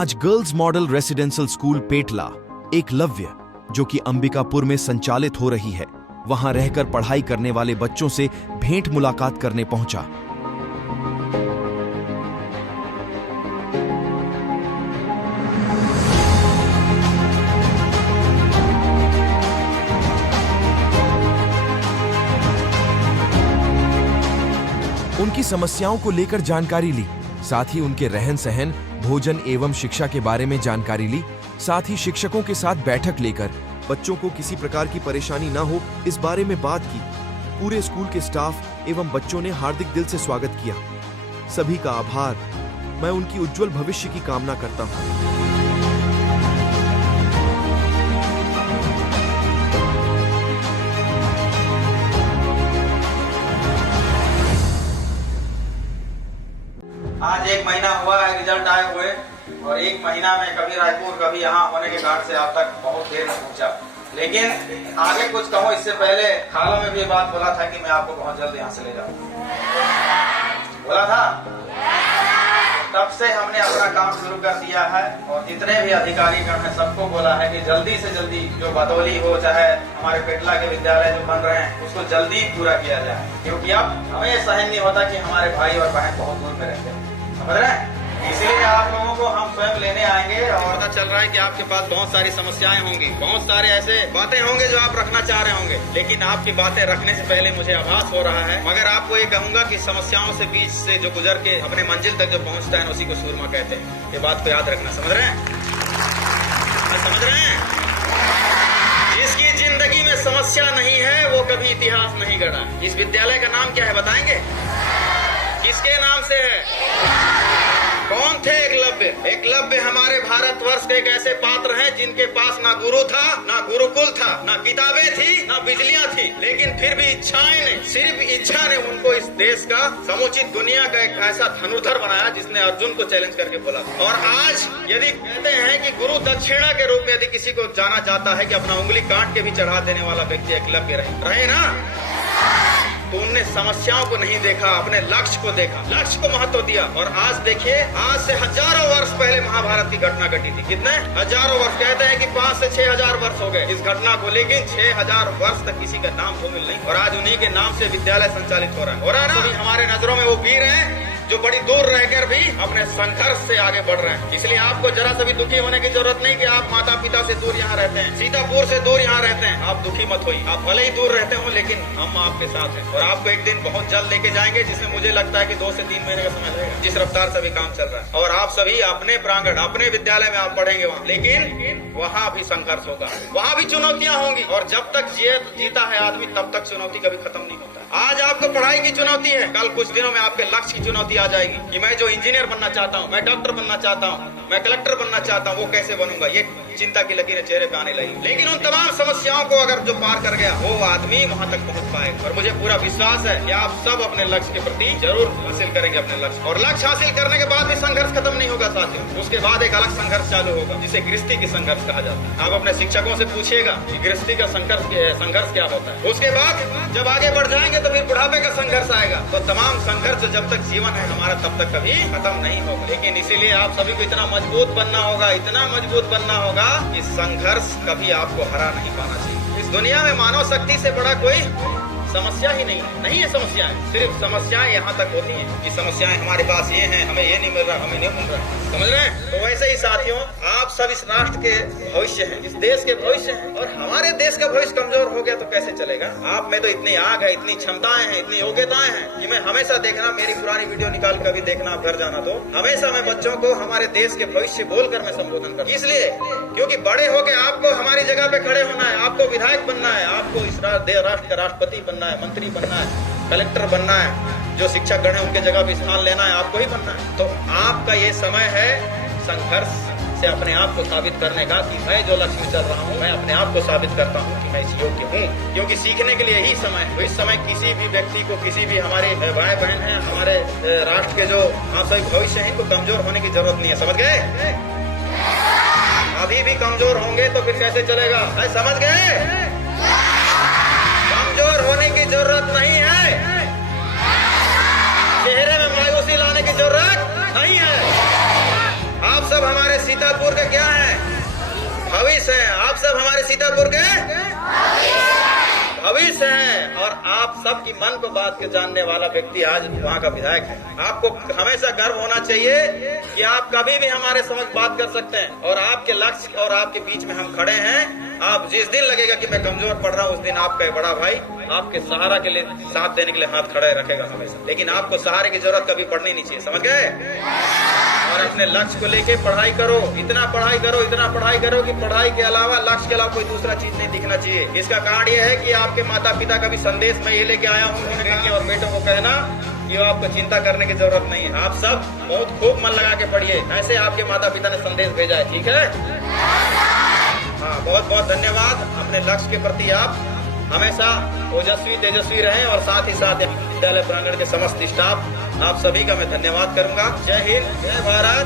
आज girls model residential school पेटला एकलव्य, जो कि अंबिकापुर में संचालित हो रही है, वहां रहकर पढ़ाई करने वाले बच्चों से भेंट मुलाकात करने पहुंचा। उनकी समस्याओं को लेकर जानकारी ली, साथ ही उनके रहन सहन, भोजन एवं शिक्षा के बारे में जानकारी ली। साथ ही शिक्षकों के साथ बैठक लेकर बच्चों को किसी प्रकार की परेशानी ना हो, इस बारे में बात की। पूरे स्कूल के स्टाफ एवं बच्चों ने हार्दिक दिल से स्वागत किया। सभी का आभार। मैं उनकी उज्जवल भविष्य की कामना करता हूँ। आज 1 महीना हुआ है रिजल्ट आए हुए, और 1 महीना में कभी रायपुर कभी यहाँ होने के कारण से आप तक बहुत देर में पहुँचा। लेकिन आगे कुछ कहो इससे पहले खालों में भी बात बोला था कि मैं आपको बहुत जल्द यहाँ से ले जाऊँ, बोला था। तब से हमने अपना काम शुरू कर दिया है, और जितने भी अधिकारी गण हैं सबको बोला है कि जल्दी से जल्दी जो बदौली हो, चाहे हमारे पेटला के विद्यालय जो बन रहे हैं उसको जल्दी पूरा किया जाए, क्योंकि अब हमें सहन नहीं होता कि हमारे भाई और बहन बहुत दूर में रहते हैं, समझ रहे हैं। इसीलिए आप लोगों को हम स्वयं लेने आएंगे, और पता चल रहा है कि आपके पास बहुत सारी समस्याएं होंगी, बहुत सारे ऐसे बातें होंगे जो आप रखना चाह रहे होंगे, लेकिन आपकी बातें रखने से पहले मुझे आभास हो रहा है। मगर आपको ये कहूंगा कि समस्याओं से बीच से जो गुजर के अपने मंजिल तक जो पहुंचता है उसी को सूरमा कहते हैं। ये बात को याद रखना, समझ रहे हैं, समझ रहे हैं। जिसकी जिंदगी में समस्या नहीं है वो कभी इतिहास नहीं गढ़ा। इस विद्यालय का नाम क्या है बताएंगे? किसके नाम से है? कौन थे एकलव्य? एकलव्य हमारे भारतवर्ष के एक ऐसे पात्र हैं जिनके पास ना गुरु था, ना गुरुकुल था, ना किताबें थी, ना बिजलियां थी, लेकिन फिर भी इच्छाएं ने, सिर्फ इच्छा ने उनको इस देश का, समुचित दुनिया का एक ऐसा धनुर्धर बनाया जिसने अर्जुन को चैलेंज करके बोला। और आज यदि कहते हैं कि गुरु दक्षिणा के रूप में यदि किसी को जाना चाहता है कि अपना उंगली काट के भी चढ़ा देने वाला व्यक्ति एकलव्य रहे ना, तो उनने समस्याओं को नहीं देखा, अपने लक्ष्य को देखा, लक्ष्य को महत्व दिया। और आज देखिए, आज से हजारों वर्ष पहले महाभारत की घटना घटी थी। कितने हजारों वर्ष? कहते हैं कि 5 से 6 हजार वर्ष हो गए इस घटना को, लेकिन 6000 वर्ष तक किसी का नाम धूमिल नहीं। और आज उन्हीं के नाम से विद्यालय संचालित हो रहा है ना। हमारे नजरों में वो वीर हैं जो बड़ी दूर रहकर भी अपने संघर्ष से आगे बढ़ रहे हैं। इसलिए आपको जरा सा भी दुखी होने की जरूरत नहीं कि आप माता पिता से दूर यहाँ रहते हैं, सीतापुर से दूर यहाँ रहते हैं। आप दुखी मत होइए, आप भले ही दूर रहते हो लेकिन हम आपके साथ हैं, और आपको एक दिन बहुत जल्द लेके जाएंगे, जिसमें मुझे लगता है कि 2 से 3 महीने का समय लगेगा, जिस रफ्तार से भी काम चल रहा है। और आप सभी अपने प्रांगण, अपने विद्यालय में आप पढ़ेंगे वहाँ, लेकिन वहाँ भी संघर्ष होगा, वहाँ भी चुनौतियाँ होंगी। और जब तक जीता है आदमी तब तक चुनौती कभी खत्म नहीं होता। आज आपको पढ़ाई की चुनौती है, कल कुछ दिनों में आपके लक्ष्य की चुनौती आ जाएगी कि मैं जो इंजीनियर बनना चाहता हूँ, मैं डॉक्टर बनना चाहता हूँ, मैं कलेक्टर बनना चाहता हूँ, वो कैसे बनूंगा, ये चिंता की लकीरें चेहरे पे आने लगी। लेकिन उन तमाम समस्याओं को अगर जो पार कर गया वो आदमी वहाँ तक पहुँच पाएगा। और मुझे पूरा विश्वास है कि आप सब अपने लक्ष्य के प्रति जरूर हासिल करेंगे अपने लक्ष्य। और लक्ष्य हासिल करने के बाद भी संघर्ष खत्म नहीं होगा साथियों, उसके बाद एक अलग संघर्ष चालू होगा जिसे गृहस्थी की संघर्ष कहा जाता है। आप अपने शिक्षकों से पूछिएगा कि गृहस्थी का संघर्ष क्या होता है। उसके बाद जब आगे बढ़ जाएंगे तो फिर बुढ़ापे का संघर्ष आएगा। तो तमाम संघर्ष जब तक जीवन है हमारा तब तक कभी खत्म नहीं होगा। लेकिन इसीलिए आप सभी को इतना मजबूत बनना होगा, इतना मजबूत बनना होगा कि संघर्ष कभी आपको हरा नहीं पाना चाहिए। इस दुनिया में मानव शक्ति से बड़ा कोई समस्या ही नहीं है समस्याएं, सिर्फ समस्याएं यहाँ तक होती हैं कि समस्याएं हमारे पास ये हैं, हमें ये नहीं मिल रहा, हमें नहीं मिल रहा, समझ रहे हैं। तो वैसे ही साथियों, आप सब इस राष्ट्र के भविष्य हैं, इस देश के भविष्य हैं, और हमारे देश का भविष्य कमजोर हो गया तो कैसे चलेगा। आप में तो इतनी आग है, इतनी क्षमताएं हैं, इतनी योग्यताएं हैं कि मैं हमेशा देखना, मेरी पुरानी वीडियो निकाल कर भी देखना, आप घर जाना तो हमेशा मैं बच्चों को हमारे देश के भविष्य बोलकर मैं संबोधन करता हूं। इसलिए क्योंकि बड़े होकर आपको हमारी जगह पे खड़े होना है, आपको विधायक बनना है, आपको इस राष्ट्र का राष्ट्रपति बनना है, मंत्री बनना है, कलेक्टर बनना है, जो शिक्षक गण है उनके जगह पे स्थान लेना है, आपको ही बनना है। तो आपका ये समय है संघर्ष से अपने आप को साबित करने का कि मैं जो लक्ष्य में चल रहा हूँ, मैं अपने आप को साबित करता हूँ कि मैं इस योग्य हूँ। क्योंकि सीखने के लिए यही समय है। तो इस समय किसी भी व्यक्ति को, किसी भी हमारे भाई बहन हैं, हमारे राष्ट्र के जो आप सभी भविष्य है, इनको कमजोर होने की जरूरत नहीं है, समझ गए। अभी भी कमजोर होंगे तो फिर कैसे चलेगा, समझ गए। कमजोर होने की जरूरत नहीं है, चेहरे में मायूसी लाने की जरूरत नहीं है। आप सब हमारे सीतापुर के क्या हैं? भविष्य हैं। आप सब हमारे सीतापुर के भविष्य हैं और आप सबकी मन को बात के जानने वाला व्यक्ति आज वहाँ का विधायक है। आपको हमेशा गर्व होना चाहिए कि आप कभी भी हमारे समक्ष बात कर सकते हैं और आपके लक्ष्य और आपके बीच में हम खड़े हैं। आप जिस दिन लगेगा कि मैं कमजोर पड़ रहा हूँ, उस दिन आपका एक बड़ा भाई आपके सहारा के लिए, साथ देने के लिए हाथ खड़े रखेगा हमेशा। लेकिन आपको सहारे की जरूरत कभी पड़नी नहीं चाहिए, समझ गए? और अपने लक्ष्य को लेके पढ़ाई करो, इतना पढ़ाई करो, इतना पढ़ाई करो कि पढ़ाई के अलावा, लक्ष्य के अलावा कोई दूसरा चीज नहीं दिखना चाहिए। इसका कारण ये है कि आपके माता पिता का भी संदेश मैं ये लेके आया हूँ, उन्होंने बेटियों और बेटों को कहना कि आपको चिंता करने की जरूरत नहीं है। आप सब बहुत खूब मन लगा के पढ़िए, ऐसे आपके माता पिता ने संदेश भेजा है, ठीक है? हाँ, बहुत बहुत धन्यवाद। अपने लक्ष्य के प्रति आप हमेशा ओजस्वी तेजस्वी रहें और साथ ही साथ विद्यालय प्रांगण के समस्त स्टाफ, आप सभी का मैं धन्यवाद करूंगा। जय हिंद, जय भारत।